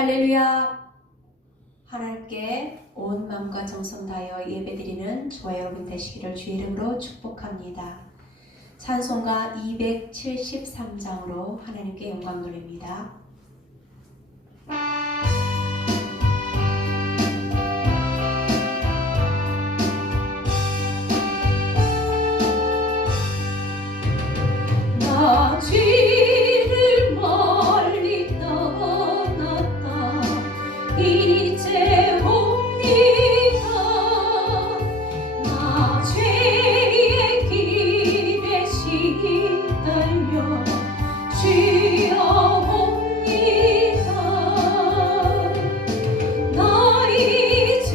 할렐루야. 하나님께 온 마음과 정성 다하여 예배드리는 저와 여러분 되시기를 주의 이름으로 축복합니다. 찬송가 273장으로 하나님께 영광 돌립니다. 나 죄를 멀리 떠났다 이제 옵니다. 나 죄의 길에 시달려 주여 옵니다. 나 이제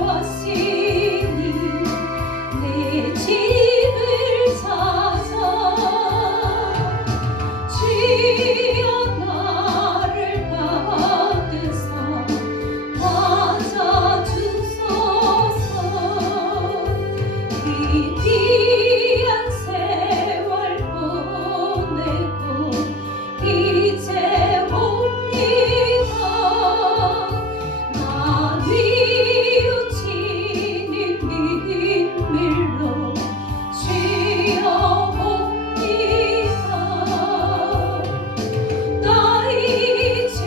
왔으니 내 집을 찾아 주여 나를 받으사 맞아주소서. 이 귀한 세월 보내고 이제 옵니다. 나 뉘우치는 민밀로 주여 옵니다. 나 이제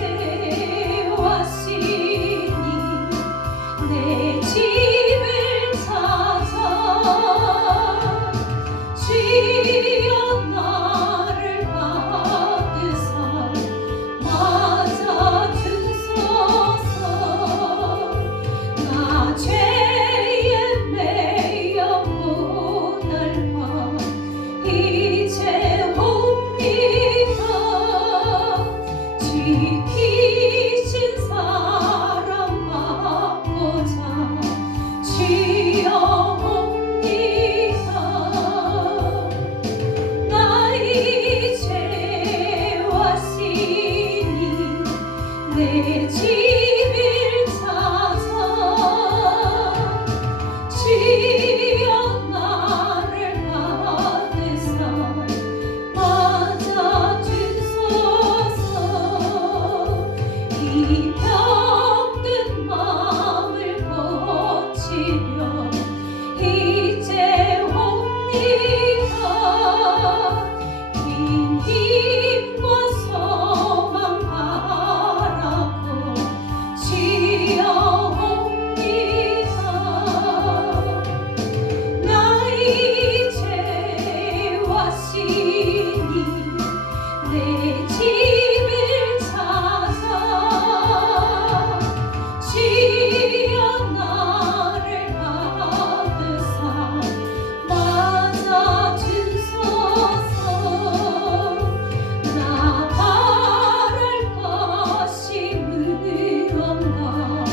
왔으니 내 집을 찾아 주여 나를 받으사 맞아주소서. 나 죄에 매여 고달파 이제 옵니다. 지키신 사랑 받고자 주여 옵니다. 나 이제 왔으니 내 집을 찾아 주여 나를 받으사 맞아주소서. 이 병든 마음을 고치려 이제 옵니다. 긴 힘과 소망 바라고 주여 옵니다. 나 이제 왔으니 내 집을 찾아 주여 나를 받으사 맞아주소서. 나 바랄 것이 무언가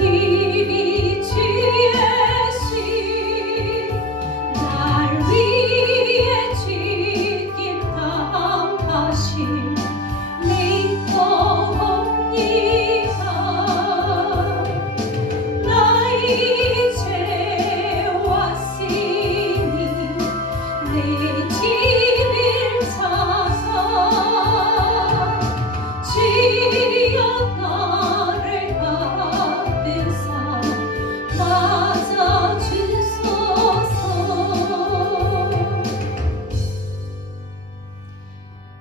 이리 주의 신 날 위해 죽임 당하신 믿고 옵니다. 나 이제 왔으니 내 집을 찾아 주여 나를 받으사 맞아주소서.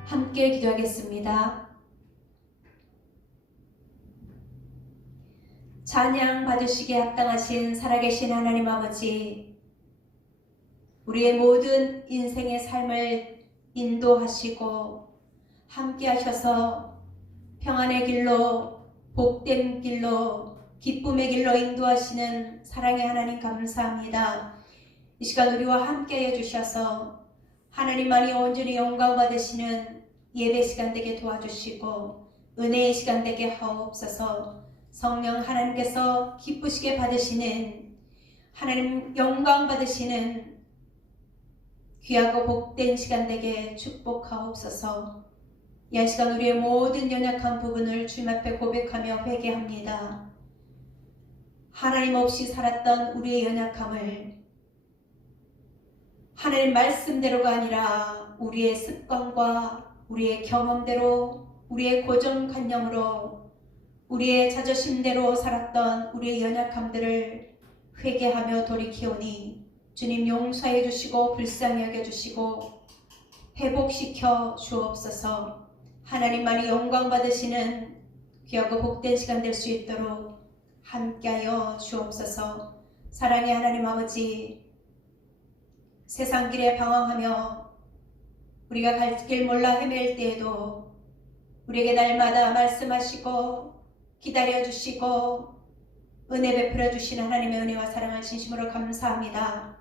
함께 기도하겠습니다. 찬양 받으시기에 합당하신 살아계신 하나님 아버지, 우리의 모든 인생의 삶을 인도하시고 함께 하셔서 평안의 길로, 복된 길로, 기쁨의 길로 인도하시는 사랑의 하나님 감사합니다. 이 시간 우리와 함께 해주셔서 하나님만이 온전히 영광 받으시는 예배 시간 되게 도와주시고 은혜의 시간 되게 하옵소서. 성령 하나님께서 기쁘시게 받으시는, 하나님 영광 받으시는 귀하고 복된 시간 되게 축복하옵소서. 이 시간 우리의 모든 연약한 부분을 주님 앞에 고백하며 회개합니다. 하나님 없이 살았던 우리의 연약함을 하나님 말씀대로가 아니라 우리의 습관과 우리의 경험대로 우리의 고정관념으로 우리의 자존심대로 살았던 우리의 연약함들을 회개하며 돌이키오니 주님 용서해 주시고 불쌍히 여겨 주시고 회복시켜 주옵소서. 하나님만이 영광 받으시는 귀하고 복된 시간 될 수 있도록 함께하여 주옵소서. 사랑의 하나님 아버지, 세상 길에 방황하며 우리가 갈 길 몰라 헤맬 때에도 우리에게 날마다 말씀하시고 기다려주시고 은혜 베풀어 주신 하나님의 은혜와 사랑을 진심으로 감사합니다.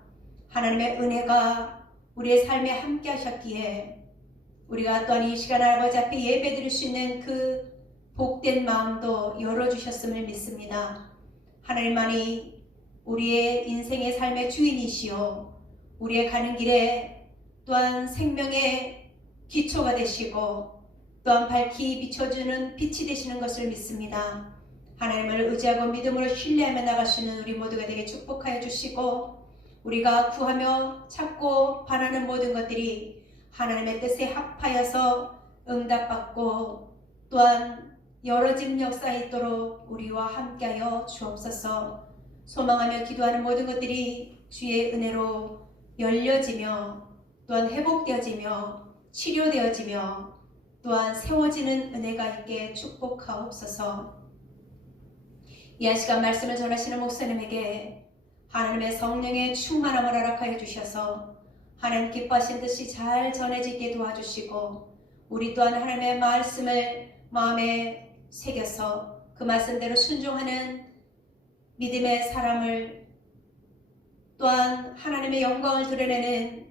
하나님의 은혜가 우리의 삶에 함께 하셨기에 우리가 또한 이 시간 아버지 앞에 예배 드릴 수 있는 그 복된 마음도 열어주셨음을 믿습니다. 하나님만이 우리의 인생의 삶의 주인이시오 우리의 가는 길에 또한 생명의 기초가 되시고 또한 밝히 비춰주는 빛이 되시는 것을 믿습니다. 하나님을 의지하고 믿음으로 신뢰하며 나갈 수 있는 우리 모두가 되게 축복하여 주시고 우리가 구하며 찾고 바라는 모든 것들이 하나님의 뜻에 합하여서 응답받고 또한 열어진 역사에 있도록 우리와 함께하여 주옵소서. 소망하며 기도하는 모든 것들이 주의 은혜로 열려지며 또한 회복되어지며 치료되어지며 또한 세워지는 은혜가 있게 축복하옵소서. 이 시간 말씀을 전하시는 목사님에게 하나님의 성령의 충만함을 허락하여 주셔서 하나님 기뻐하신 뜻이 잘 전해지게 도와주시고 우리 또한 하나님의 말씀을 마음에 새겨서 그 말씀대로 순종하는 믿음의 사람을 또한 하나님의 영광을 드러내는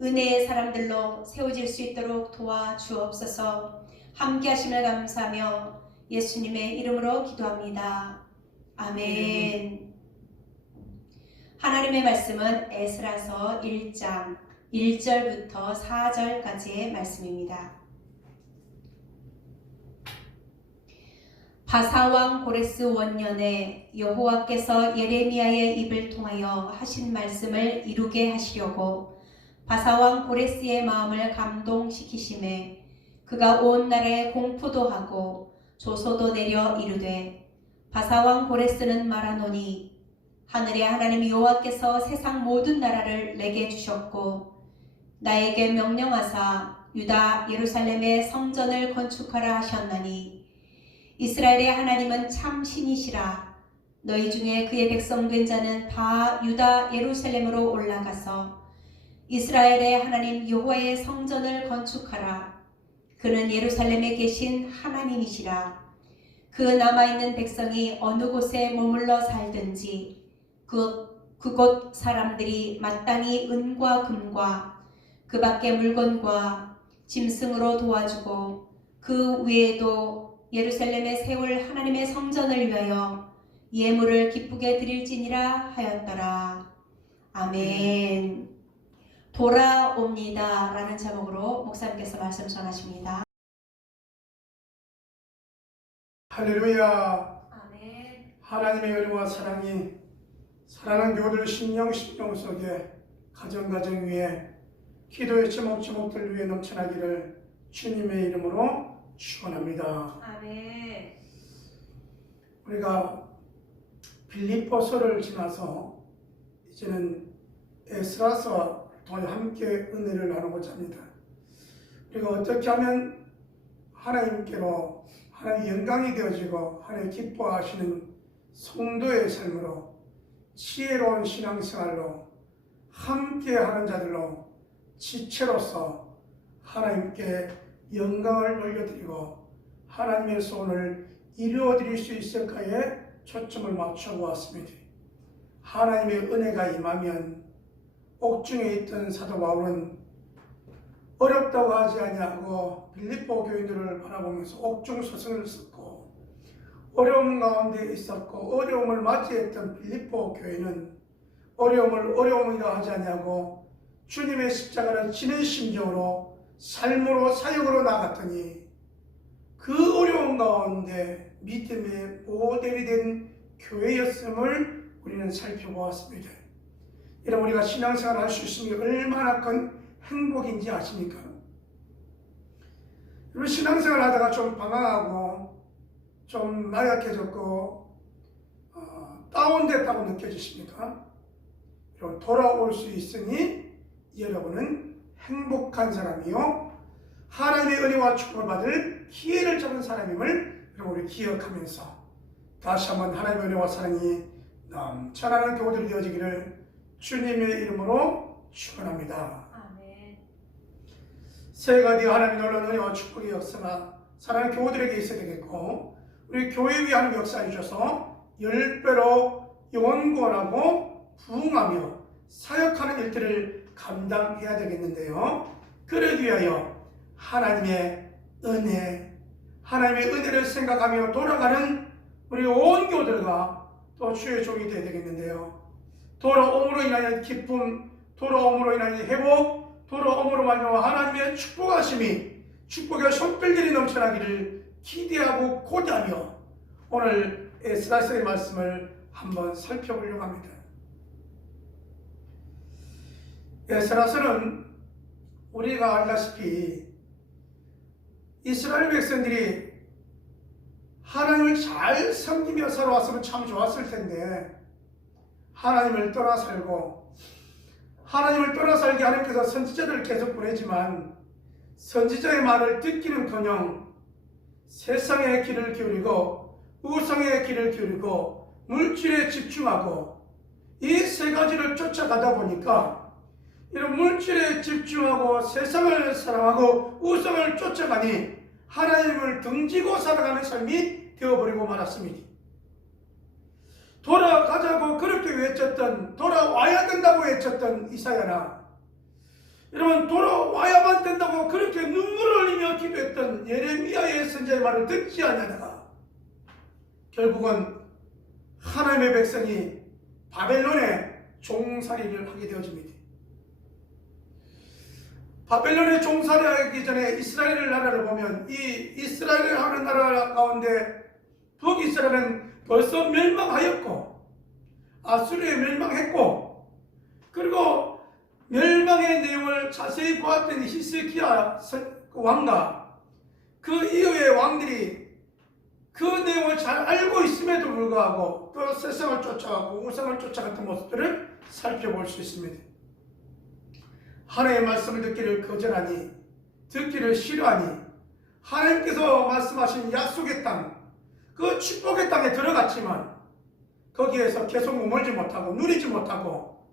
은혜의 사람들로 세워질 수 있도록 도와주옵소서. 함께 하심을 감사하며 예수님의 이름으로 기도합니다. 아멘. 하나님의 말씀은 에스라서 1장 1절부터 4절까지의 말씀입니다. 바사왕 고레스 원년에 여호와께서 예레미야의 입을 통하여 하신 말씀을 이루게 하시려고 바사왕 고레스의 마음을 감동시키심에 그가 온 나라에 공포도 하고 조소도 내려 이르되 바사왕 고레스는 말하노니 하늘의 하나님 여호와께서 세상 모든 나라를 내게 주셨고 나에게 명령하사 유다 예루살렘의 성전을 건축하라 하셨나니 이스라엘의 하나님은 참 신이시라. 너희 중에 그의 백성 된 자는 다 유다 예루살렘으로 올라가서 이스라엘의 하나님 여호와의 성전을 건축하라. 그는 예루살렘에 계신 하나님이시라. 그 남아있는 백성이 어느 곳에 머물러 살든지 그곳 사람들이 마땅히 은과 금과 그 밖의 물건과 짐승으로 도와주고 그 외에도 예루살렘에 세울 하나님의 성전을 위하여 예물을 기쁘게 드릴지니라 하였더라. 아멘. 돌아옵니다 라는 제목으로 목사님께서 말씀 전하십니다. 할렐루야. 아멘. 하나님의 은혜와 사랑이 사랑하는 교우들 심령 속에 가정 위에 기도의 제목들 위에 넘쳐나기를 주님의 이름으로 축원합니다. 아멘. 우리가 빌립보서를 지나서 이제는 에스라서와 통해 함께 은혜를 나누고자 합니다. 우리가 어떻게 하면 하나님께로 하나님의 영광이 되어지고 하나님 기뻐하시는 성도의 삶으로 지혜로운 신앙생활로 함께하는 자들로 지체로서 하나님께 영광을 올려드리고 하나님의 소원을 이루어드릴 수 있을까에 초점을 맞춰보았습니다. 하나님의 은혜가 임하면 옥중에 있던 사도 바울은 어렵다고 하지 아니하고 빌립보 교인들을 바라보면서 옥중 서신을 썼고 어려움 가운데 있었고 어려움을 맞이했던 빌립보 교회는 어려움을 어려움이라 하지 아니하고 주님의 십자가를 지는 심정으로 삶으로 사역으로 나갔더니 그 어려움 가운데 믿음의 모델이 된 교회였음을 우리는 살펴보았습니다. 여러분, 우리가 신앙생활을 할 수 있는 게 얼마나 큰 행복인지 아십니까? 그리고 신앙생활 하다가 좀 방황하고 좀 나약해졌고 다운됐다고 느껴지십니까? 여러분, 돌아올 수 있으니 여러분은 행복한 사람이요 하나님의 은혜와 축복을 받을 기회를 잡은 사람임을 여러분이 기억하면서 다시 한번 하나님의 은혜와 사랑이 넘쳐나는 교우들이 되어지기를 주님의 이름으로 축원합니다. 아멘. 새해가 되어 하나님의 놀라운 은혜와 축복의 역사가 사랑하는 교우들에게 있어야 되겠고, 우리 교회 위에 하나님 역사해 주셔서 10배로 영원 구원하고 부흥하며 사역하는 일들을 감당해야 되겠는데요. 그러기 위하여 하나님의 은혜를 생각하며 돌아가는 우리 온 교들과 또 주의 종이 되어야 되겠는데요. 돌아옴으로 인하여 기쁨, 돌아옴으로 인하여 회복, 돌아옴으로 말미암아 하나님의 축복하심이, 축복의 손길들이 넘쳐나기를 기대하고 고대하며 오늘 에스라서의 말씀을 한번 살펴보려고 합니다. 에스라서는 우리가 알다시피 이스라엘 백성들이 하나님을 잘 섬기며 살아왔으면 참 좋았을 텐데, 하나님을 떠나 살고, 하나님을 떠나 살게 하나님께서 선지자들을 계속 보내지만 선지자의 말을 듣기는커녕 세상의 길을 기울이고 우상의 길을 기울이고 물질에 집중하고 이 세 가지를 쫓아가다 보니까 이런 물질에 집중하고 세상을 사랑하고 우상을 쫓아가니 하나님을 등지고 살아가는 삶이 되어버리고 말았습니다. 돌아가자고 그렇게 외쳤던, 돌아와야 된다고 외쳤던 이사야나, 여러분 돌아와야만 된다고 그렇게 눈물을 흘리며 기도했던 예레미야의 선지자의 말을 듣지 않냐다가 결국은 하나님의 백성이 바벨론에 종살이를 하게 되어집니다. 바벨론에 종살이하기 전에 이스라엘 나라를 보면 이 이스라엘 하는 나라 가운데 북이스라엘은 벌써 멸망하였고 아수르에 멸망했고, 그리고 멸망의 내용을 자세히 보았더니 히스기야 왕과 그 이후의 왕들이 그 내용을 잘 알고 있음에도 불구하고 또 세상을 쫓아가고 우상을 쫓아갔던 모습들을 살펴볼 수 있습니다. 하나님의 말씀을 듣기를 거절하니, 듣기를 싫어하니 하나님께서 말씀하신 약속의 땅, 그 축복의 땅에 들어갔지만 거기에서 계속 머물지 못하고 누리지 못하고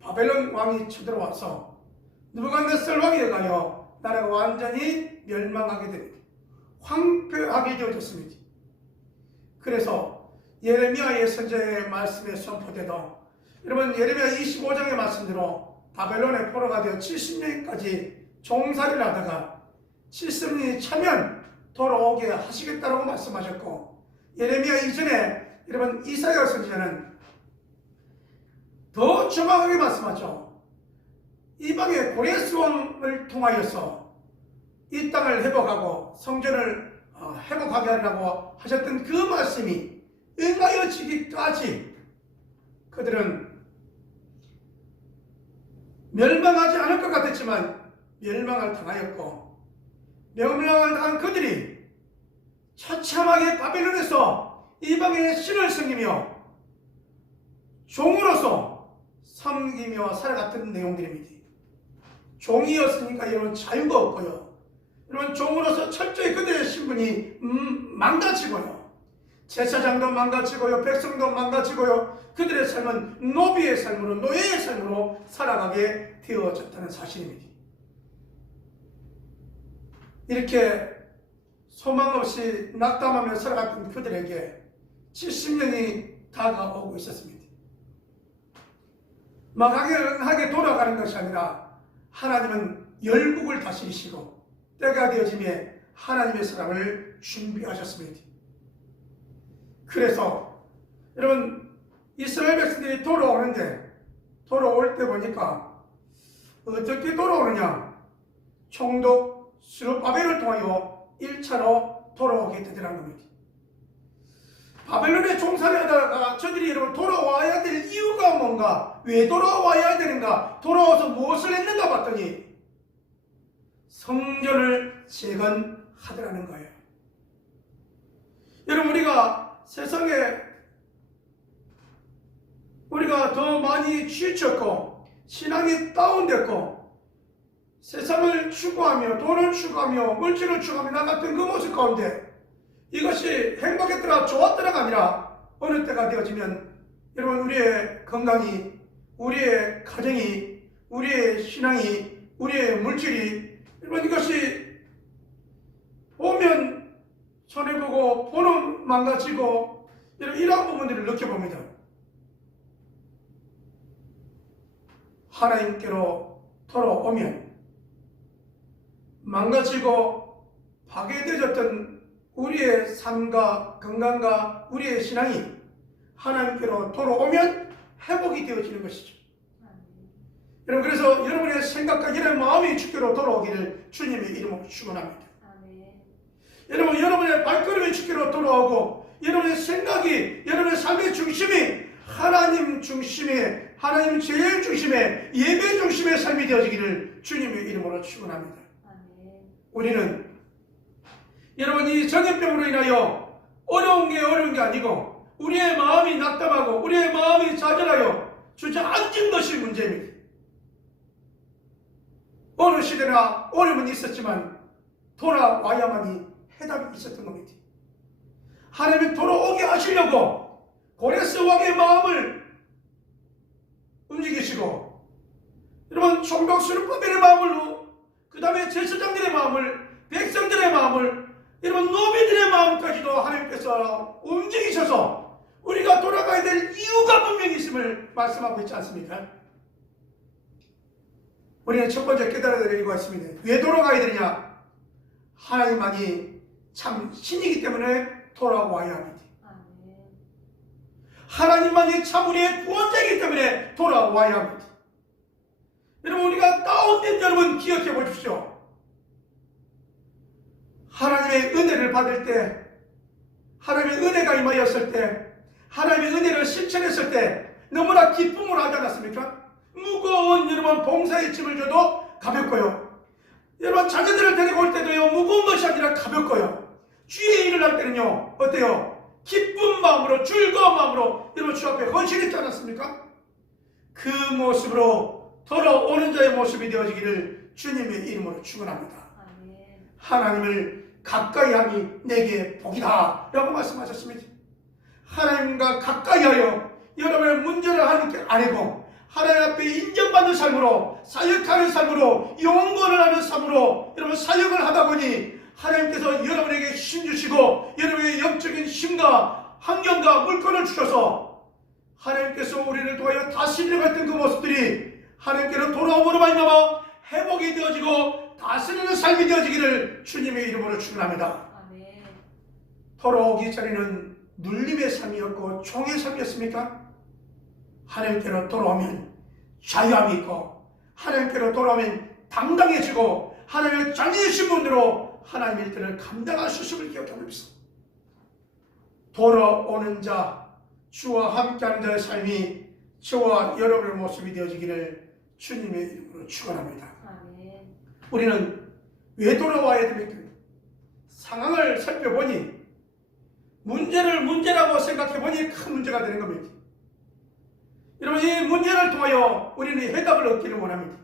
바벨론 왕이 쳐들어와서 느부갓네살 왕에 가여 나라가 완전히 멸망하게 됩니다. 황폐하게 되어졌습니다. 그래서 예레미야의 선지자의 말씀에 선포되도, 여러분 예레미야 25장의 말씀대로 바벨론의 포로가 되어 70년까지 종살이를 하다가 70년이 차면 돌아오게 하시겠다고 말씀하셨고, 예레미야 이전에 여러분 이사야 선지자는 더 정확하게 말씀하죠. 이방의 고레스 왕을 통하여서 이 땅을 회복하고 성전을 회복하게 하려고 하셨던 그 말씀이 응하여지기까지 그들은 멸망하지 않을 것 같았지만 멸망을 당하였고, 멸망을 당한 그들이 처참하게 바벨론에서 이방의 신을 섬기며 종으로서 섬기며 살아갔던 내용들입니다. 종이었으니까 여러분 자유가 없고요, 여러분 종으로서 철저히 그들의 신분이 망가지고요, 제사장도 망가지고요, 백성도 망가지고요, 그들의 삶은 노비의 삶으로, 노예의 삶으로 살아가게 되어졌다는 사실입니다. 이렇게 소망 없이 낙담하며 살아갔던 그들에게 70년이 다가오고 있었습니다. 막연하게 돌아가는 것이 아니라 하나님은 열국을 다스리시고 때가 되어짐에 하나님의 사랑을 준비하셨습니다. 그래서 여러분 이스라엘 백성들이 돌아올 때 보니까 어떻게 돌아오느냐, 총독 스룹바벨을 통하여 1차로 돌아오게 되더라는 겁니다. 바벨론에 종살이하다가 저들이 여러분 돌아와야 될 이유가 뭔가, 왜 돌아와야 되는가, 돌아와서 무엇을 했는가 봤더니 성전을 재건하기 하더라는 거예요. 여러분, 우리가 세상에 우리가 더 많이 지쳤고 신앙이 다운됐고 세상을 추구하며 돈을 추구하며 물질을 추구하며 나갔던 그 모습 가운데 이것이 행복했더라 좋았더라가 아니라 어느 때가 되어지면 여러분, 우리의 건강이, 우리의 가정이, 우리의 신앙이, 우리의 물질이, 여러분, 이것이 보면 손해보고 보는 망가지고 이러한 부분들을 느껴봅니다. 하나님께로 돌아오면 망가지고 파괴되어졌던 우리의 삶과 건강과 우리의 신앙이 하나님께로 돌아오면 회복이 되어지는 것이죠. 여러분, 그래서 여러분의 생각과 여러분의 마음이 주께로 돌아오기를 주님의 이름으로 축원합니다. 여러분, 여러분의 발걸음이 주께로 돌아오고 여러분의 생각이, 여러분의 삶의 중심이 하나님 중심의, 하나님 제일 중심의, 예배 중심의 삶이 되어지기를 주님의 이름으로 축원합니다. 우리는 여러분, 이 전염병으로 인하여 어려운 게 아니고 우리의 마음이 낙담하고 우리의 마음이 좌절하여 주저앉은 것이 문제입니다. 어느 시대나 어려움은 있었지만 돌아와야만이 해답이 있었던 겁니다. 하나님이 돌아오게 하시려고 고레스 왕의 마음을 움직이시고 여러분, 총독수르바벨의 마음을, 그 다음에 제사장들의 마음을, 백성들의 마음을, 여러분 노비들의 마음까지도 하나님께서 움직이셔서 우리가 돌아가야 될 이유가 분명히 있음을 말씀하고 있지 않습니까? 우리는 첫 번째 깨달아야 될 이유가 있습니다. 왜 돌아가야 되느냐? 하나님만이 참 신이기 때문에 돌아와야 합니다. 하나님만이 참 우리의 구원자이기 때문에 돌아와야 합니다. 여러분, 우리가 다운된 여러분 기억해 보십시오. 하나님의 은혜를 받을 때, 하나님의 은혜가 임하였을 때, 하나님의 은혜를 실천했을 때 너무나 기쁨을 하지 않았습니까? 무거운 여러분 봉사의 짐을 져도 가볍고요. 여러분, 자녀들을 데리고 올 때도요, 무거운 것이 아니라 가볍고요. 주의 일을 할 때는요, 어때요? 기쁜 마음으로, 즐거운 마음으로 여러분 주 앞에 헌신했지 않았습니까? 그 모습으로 돌아오는 자의 모습이 되어지기를 주님의 이름으로 축원합니다. 하나님을 가까이 함이 내게 복이다 라고 말씀하셨습니다. 하나님과 가까이 하여 여러분의 문제를 하나님께 아뢰고 하나님 앞에 인정받는 삶으로, 사역하는 삶으로, 영원을 하는 삶으로 여러분 사역을 하다 보니 하나님께서 여러분에게 힘 주시고 여러분의 영적인 힘과 환경과 물건을 주셔서 하나님께서 우리를 통하여 다스리려고 했던 그 모습들이 하나님께로 돌아옴으로 말미암아 회복이 되어지고 다스리는 삶이 되어지기를 주님의 이름으로 축원합니다. 돌아오기 전에는 눌림의 삶이었고 총의 삶이었습니까? 하나님께로 돌아오면 자유함이 있고 하나님께로 돌아오면 당당해지고 하나님의 장애이신 분으로 하나님의 일들을 감당할 수 있음을 기억합니다. 돌아오는 자, 주와 함께하는 자의 삶이 저와 여러분의 모습이 되어지기를 주님의 이름으로 축원합니다. 우리는 왜 돌아와야 됩니까? 상황을 살펴보니 문제를 문제라고 생각해보니 큰 문제가 되는 겁니다. 여러분, 이 문제를 통하여 우리는 해답을 얻기를 원합니다.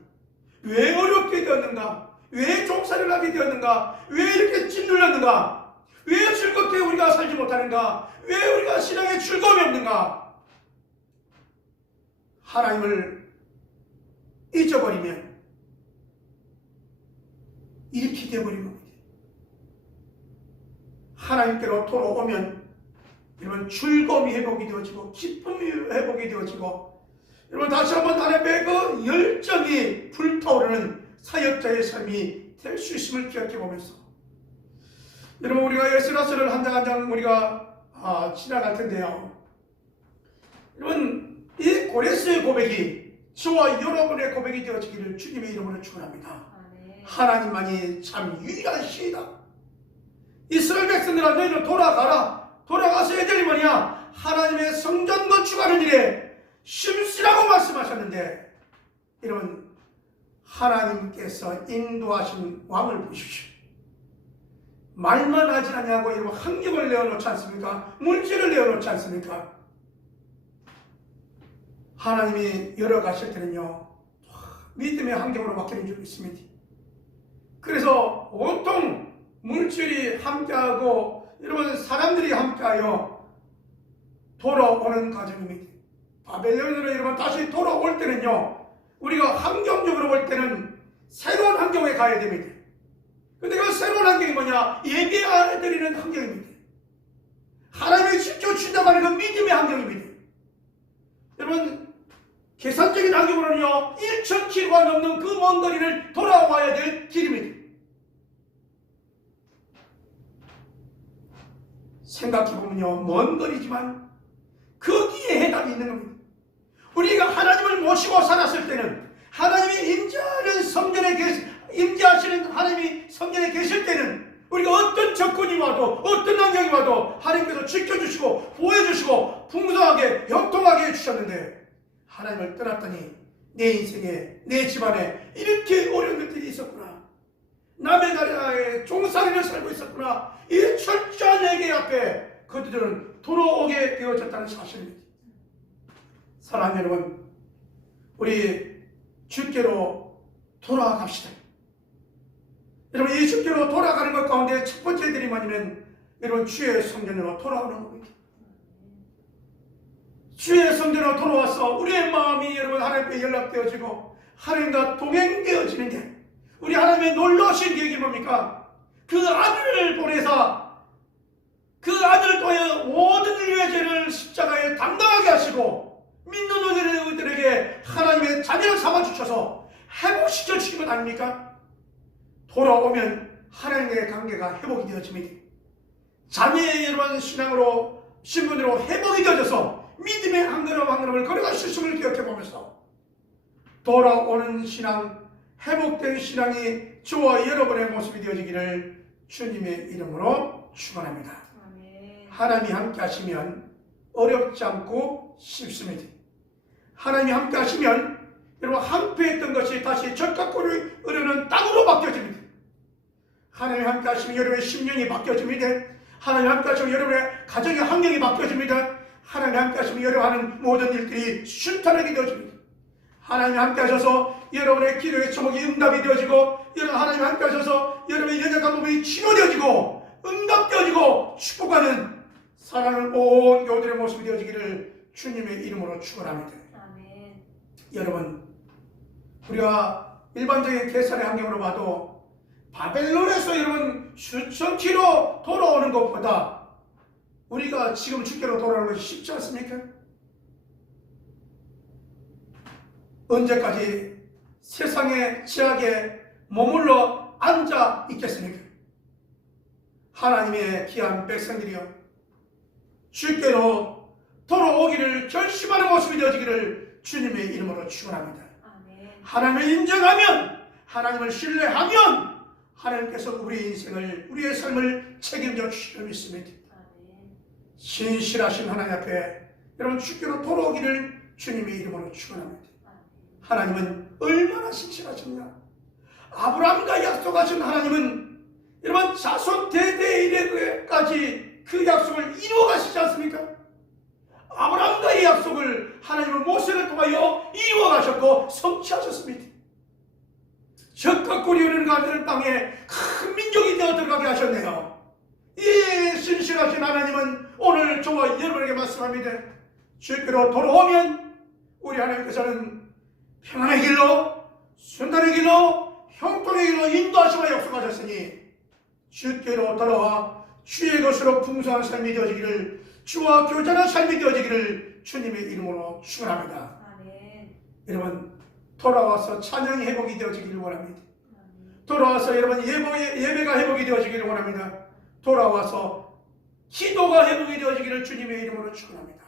왜 어렵게 되었는가? 왜 종살이를 하게 되었는가? 왜 이렇게 짓눌렸는가? 왜 즐겁게 우리가 살지 못하는가? 왜 우리가 신앙에 즐거움이 없는가? 하나님을 잊어버리면 이렇게 되어버린 겁니다. 하나님께로 돌아오면 여러분 즐거움이 회복이 되어지고 기쁨이 회복이 되어지고 여러분 다시 한번 하나님의 그 열정이 불타오르는 사역자의 삶이 될 수 있음을 기억해 보면서 여러분 우리가 에스라서를 한 장 한 장 우리가 지나갈 텐데요. 여러분 이 고레스의 고백이 저와 여러분의 고백이 되어지기를 주님의 이름으로 축원합니다. 하나님만이 참 유일한 신이다. 이스라엘 백성들아 너희는 돌아가라. 돌아가서 해야 될 일이 뭐냐? 하나님의 성전 건축하는 일에 심쓰라고 말씀하셨는데 여러분 하나님께서 인도하신 왕을 보십시오. 말만 하지 않냐고 여러분 환경을 내어놓지 않습니까? 물질을 내어놓지 않습니까? 하나님이 열어가실 때는요 믿음의 환경으로 바뀌는 줄 믿습니다. 그래서 온통 물질이 함께하고 여러분 사람들이 함께하여 돌아오는 과정입니다. 바벨론으로 여러분 다시 돌아올 때는요 우리가 환경적으로 볼 때는 새로운 환경에 가야 됩니다. 근데 그 새로운 환경이 뭐냐? 예배해야 되는 환경입니다. 하나님의 직접 주장하는 그 믿음의 환경입니다. 여러분 계산적인 환경으로는요 1,000km가 넘는 그 먼 거리를 돌아와야 될 길입니다. 생각해보면요 먼 거리지만 거기에 해답이 있는 겁니다. 우리가 하나님을 모시고 살았을 때는 하나님이 임재하시는 하나님이 성전에 계실 때는 우리가 어떤 조건이 와도 어떤 환경이 와도 하나님께서 지켜주시고 보호해주시고 풍성하게 형통하게 해주셨는데 하나님을 떠났더니 내 인생에 내 집안에 이렇게 어려운 일들이 있었구나. 남의 나라에 종살이를 살고 있었구나. 이 철저한 예계 앞에 그들은 돌아오게 되어졌다는 사실입니다. 사랑하는 여러분, 우리 주께로 돌아갑시다. 여러분 이 주께로 돌아가는 것 가운데 첫 번째 들이 뭐냐면 여러분 주의 성전으로 돌아오는 겁니다. 주의 성전으로 돌아와서 우리의 마음이 여러분 하나님께 연락되어지고 하나님과 동행되어지는 게 우리 하나님의 놀라우신 계획이 뭡니까? 그 아들을 보내사 그 아들을 통해 모든 인류의 죄를 십자가에 담당하게 하시고 믿는 우리들에게 하나님의 자녀를 삼아주셔서 회복시켜 주신 것 아닙니까? 돌아오면 하나님과의 관계가 회복이 되어집니다. 자녀의 여러분 신분으로 회복이 되어져서 믿음의 한 걸음 한 걸음을 걸어갈 수 있음을 기억해보면서 돌아오는 신앙, 회복된 신앙이 저와 여러분의 모습이 되어지기를 주님의 이름으로 축원합니다. 하나님이 함께 하시면 어렵지 않고 쉽습니다. 하나님이 함께 하시면 여러분 한패했던 것이 다시 적각골을 흐르는 땅으로 바뀌어집니다. 하나님이 함께 하시면 여러분의 심령이 바뀌어집니다. 하나님이 함께 하시면 여러분의 가정의 환경이 바뀌어집니다. 하나님이 함께 하시면 여러분 하는 모든 일들이 순탄하게 되어집니다. 하나님이 함께 하셔서 여러분의 기도의 제목이 응답이 되어지고 여러분 하나님이 함께 하셔서 여러분의 연약한 몸이 치료되어지고 응답되어지고 축복하는 사랑하는 온 교우들의 모습이 되어지기를 주님의 이름으로 축원합니다. 아멘. 여러분 우리가 일반적인 계산의 환경으로 봐도 바벨론에서 여러분 수천 킬로 돌아오는 것보다 우리가 지금 주께로 돌아오는 것이 쉽지 않습니까? 언제까지 세상의 제약에 머물러 앉아 있겠습니까? 하나님의 귀한 백성들이여 주께로 돌아오기를 결심하는 모습이 되어지기를 주님의 이름으로 축원합니다. 하나님을 인정하면 하나님을 신뢰하면 하나님께서 우리의 인생을 우리의 삶을 책임져 주시려 믿습니다. 신실하신 하나님 앞에 여러분 주께로 돌아오기를 주님의 이름으로 축원합니다. 하나님은 얼마나 신실하셨냐. 아브라함과 약속하신 하나님은 여러분 자손 대대이래까지 그 약속을 이루어가시지 않습니까? 아브라함과의 약속을 하나님은 모세를 통하여 이루어가셨고 성취하셨습니다. 적과 꿀이 흐르는 가는 땅에 큰 민족이 되어 들어가게 하셨네요. 이 신실하신 하나님은 오늘 저와 여러분에게 말씀합니다. 주께로 돌아오면 우리 하나님께서는 평안의 길로 순탄의 길로 형통의 길로 인도하시고 약속하셨으니 주께로 돌아와 주의 것으로 풍성한 삶이 되어지기를 주와 교제하는 삶이 되어지기를 주님의 이름으로 축원합니다. 여러분 돌아와서 찬양이 회복이 되어지기를 원합니다. 돌아와서 여러분 예배가 회복이 되어지기를 원합니다. 돌아와서 기도가 회복이 되어지기를 주님의 이름으로 축원합니다.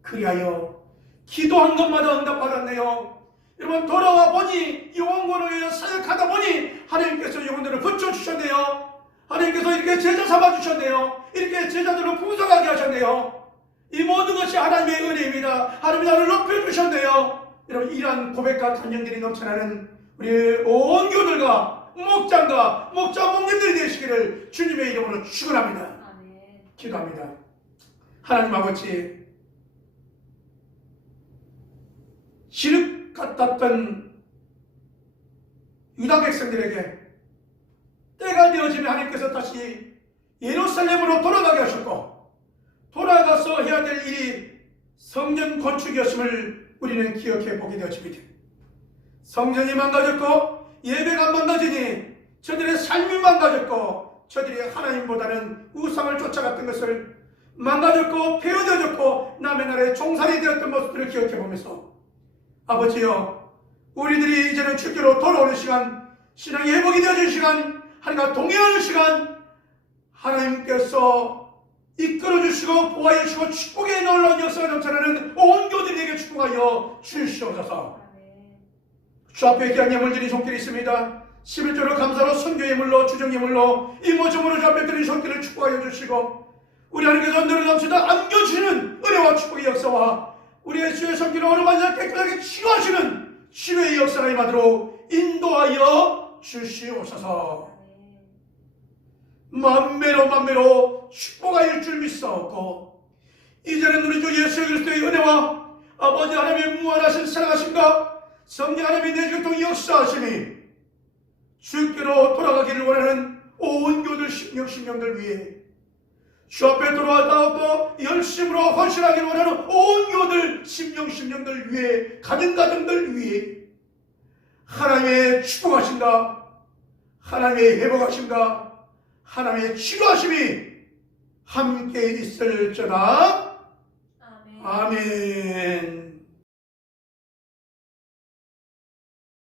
그리하여 기도한 것마다 응답받았네요. 여러분 돌아와 보니 영혼권을 위해 사역하다 보니 하나님께서 영혼들을 붙여주셨네요. 하나님께서 이렇게 제자 삼아주셨네요. 이렇게 제자들을 풍성하게 하셨네요. 이 모든 것이 하나님의 은혜입니다. 하나님이 나를 높여주셨네요. 여러분 이러한 고백과 간증들이 넘쳐나는 우리 온 교들과 목장과 목자 목님들이 되시기를 주님의 이름으로 축원합니다. 아멘. 기도합니다. 하나님 아버지, 지륵 같았던 유다 백성들에게 때가 되어지면 하나님께서 다시 예루살렘으로 돌아가게 하셨고, 돌아가서 해야 될 일이 성전 건축이었음을 우리는 기억해 보게 되었습니다. 성전이 망가졌고 예배가 망가지니 저들의 삶이 망가졌고, 저들이 하나님보다는 우상을 쫓아갔던 것을 망가졌고 폐허되어졌고 남의 나라의 종살이 되었던 모습들을 기억해 보면서, 아버지여, 우리들이 이제는 주께로 돌아오는 시간, 신앙이 회복이 되어진 시간, 하나님과 동행하는 시간, 하나님께서 이끌어주시고 보호해주시고 축복의 놀라운 역사가 넘쳐나는 온 교들에게 축복하여 주시옵소서. 주 앞에 귀한 예물들이 손길이 있습니다. 11조로 감사로 선교 예물로 주정 예물로 이모저모로 주 앞에 드린 손길을 축복하여 주시고, 우리 하나님께서 너를 넘치다 안겨주시는 은혜와 축복의 역사와 우리의 주의 손길을 어루만지 깨끗하게 치유하시는 치유의 역사가 임하도록 인도하여 주시옵소서. 만배로 축복하여 줄 믿사옵고, 이제는 우리 주 예수 그리스도의 은혜와 아버지 하나님의 무한하신 사랑하심과 성령 하나님의 내주를 통해 역사하심이 주께로 돌아가기를 원하는 온 교들 심령들 위해, 주 앞에 돌아왔다고 열심으로 헌신하기를 원하는 온 교들 심령들 위해, 가정들 위해 하나님의 축복하심과 하나님의 회복하심과 하나님의 치료하심이 함께 있을지어다. 아멘.